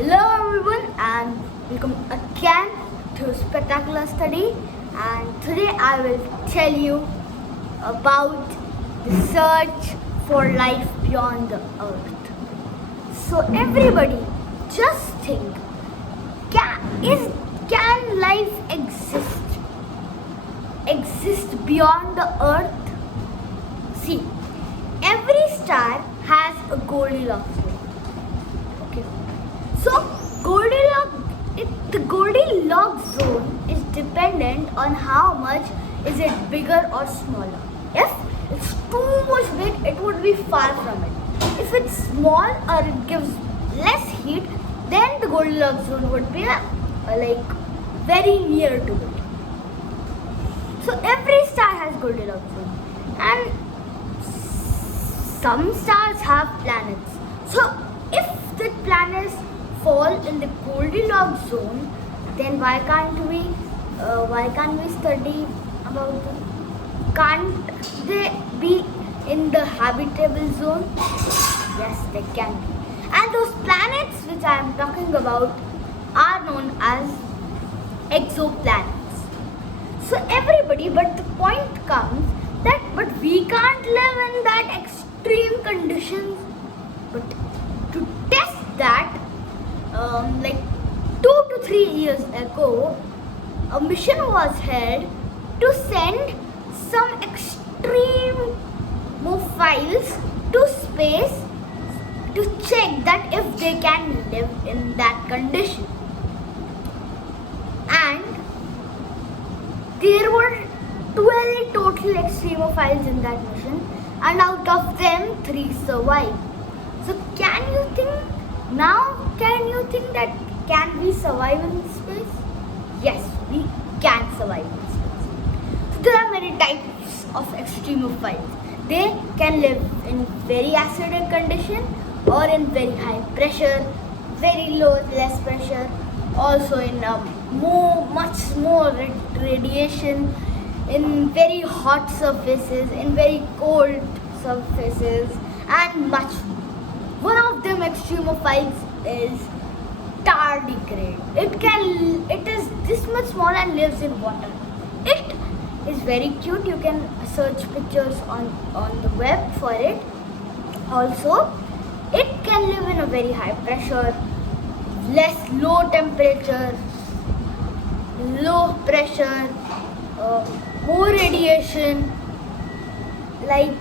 Hello everyone and welcome again to Spectacular Study, and today I will tell you about the search for life beyond the earth. So everybody just think, can life exist beyond the earth? See, every star has a Goldilocks zone. Okay. So the Goldilocks zone is dependent on how much is it bigger or smaller. If it's too much big, it would be far from it. If it's small or it gives less heat, then the Goldilocks zone would be like very near to it. So every star has Goldilocks zone, and some stars have planets. So if the planets fall in the Goldilocks zone, then why can't we study about them? Can't they be in the habitable zone? Yes, they can be. And those planets which I am talking about are known as exoplanets. So everybody, but the point comes that but we can't live in that extreme conditions. But to test that, like 2 to 3 years ago, a mission was held to send some extreme files to space to check that if they can live in that condition. And there were 12 total extremophiles in that mission, and out of them 3 survived. So can you think that can we survive in space? Yes, we can survive in space. So there are many types of extremophiles. They can live in very acidic condition or in very high pressure, very low, less pressure, also in much more radiation, in very hot surfaces, in very cold surfaces, and much more. One of them extremophiles is tardigrade. It is this much small and lives in water. It is very cute. You can search pictures on the web for it. Also, it can live in a very high pressure, low temperature, low pressure, more radiation, like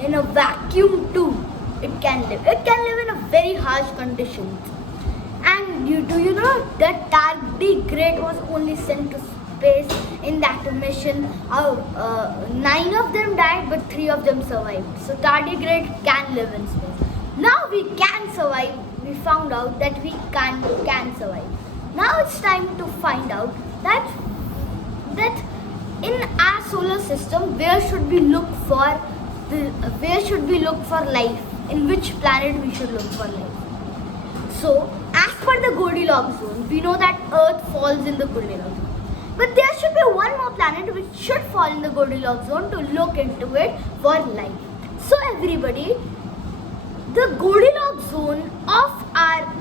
in a vacuum too. It can live in a very harsh conditions. And do you know that tardigrade was only sent to space in that mission? 9 of them died, but 3 of them survived. So tardigrade can live in space. Now we can survive. We found out that we can survive. Now it's time to find out that in our solar system, where should we look for life? In which planet we should look for life? So, as per the Goldilocks zone, we know that Earth falls in the Goldilocks zone. But there should be one more planet which should fall in the Goldilocks zone to look into it for life. So everybody, the Goldilocks zone of our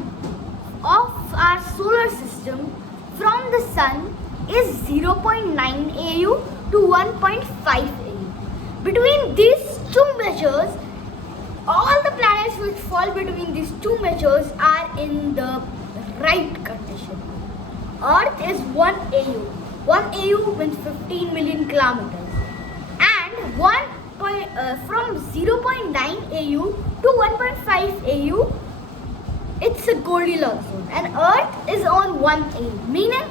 solar system from the sun is 0.9 AU to 1.5 AU. Between these two measures, all the planets which fall between these two measures are in the right condition. Earth is 1 AU. 1 AU means 15 million kilometers. And from 0.9 AU to 1.5 AU, it's a Goldilocks zone. And Earth is on 1 AU, meaning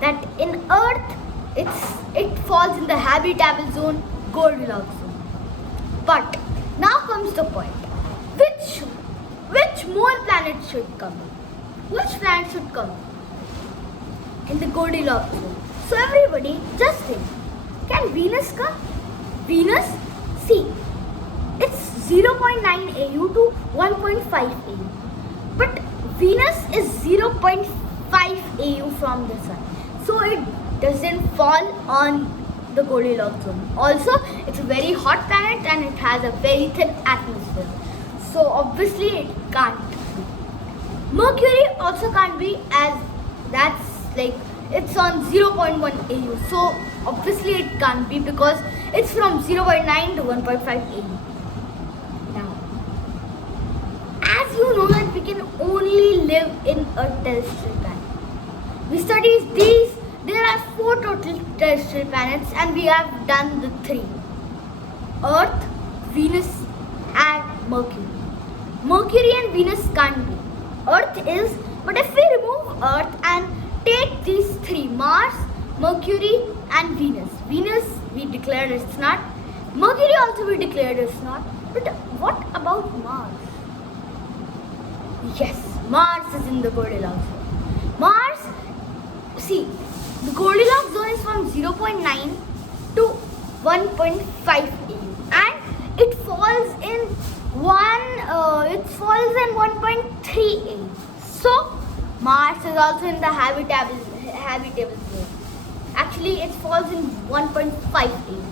that in Earth, it falls in the habitable zone, Goldilocks zone. But now comes the point. Which more planets should come? Which planet should come in the Goldilocks zone? So everybody, just think. Can Venus come? Venus? See, it's 0.9 AU to 1.5 AU. But Venus is 0.5 AU from the sun. So it doesn't fall on the Goldilocks zone. Also, it's a very hot planet and it has a very thin atmosphere. So obviously it can't be. Mercury also can't be, as that's like it's on 0.1 AU. So obviously it can't be because it's from 0.9 to 1.5 AU. Now, as you know that we can only live in a terrestrial planet. We studied these. There are 4 total terrestrial planets and we have done the 3. Earth, Venus and Mercury. Mercury and Venus can't be. Earth is, but if we remove Earth and take these 3, Mars, Mercury and Venus. Venus we declared it's not. Mercury also we declared it's not. But what about Mars? Yes, Mars is in the Goldilocks zone. Mars, see, the Goldilocks zone is from 0.9 to 1.5 AU and it falls in 1.3 AU. So Mars is also in the habitable zone. Actually, it falls in 1.5 AU.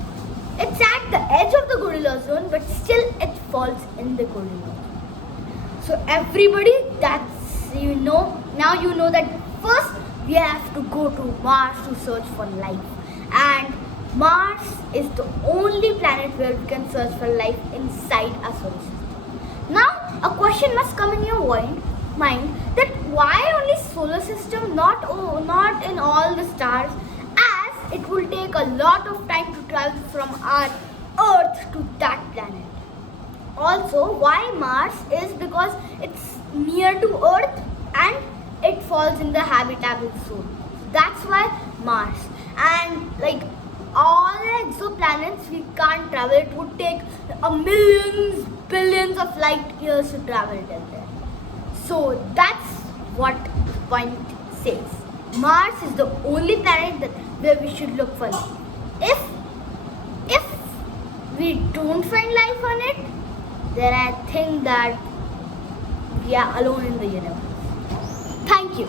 It's at the edge of the Goldilocks zone, but still it falls in the Goldilocks. So everybody, that's now you know that first we have to go to Mars to search for life, and Mars is the only planet where we can search for life inside our solar system. Now a question must come in your mind that why only solar system, not in all the stars, as it will take a lot of time to travel from our Earth to that planet. Also, why Mars is because it's near to Earth and it falls in the habitable zone. That's why Mars. And like all the exoplanets, we can't travel. It would take billions of light years to travel till there. So that's what the point says. Mars is the only planet where we should look for life. If we don't find life on it, then I think that we are alone in the universe. Thank you.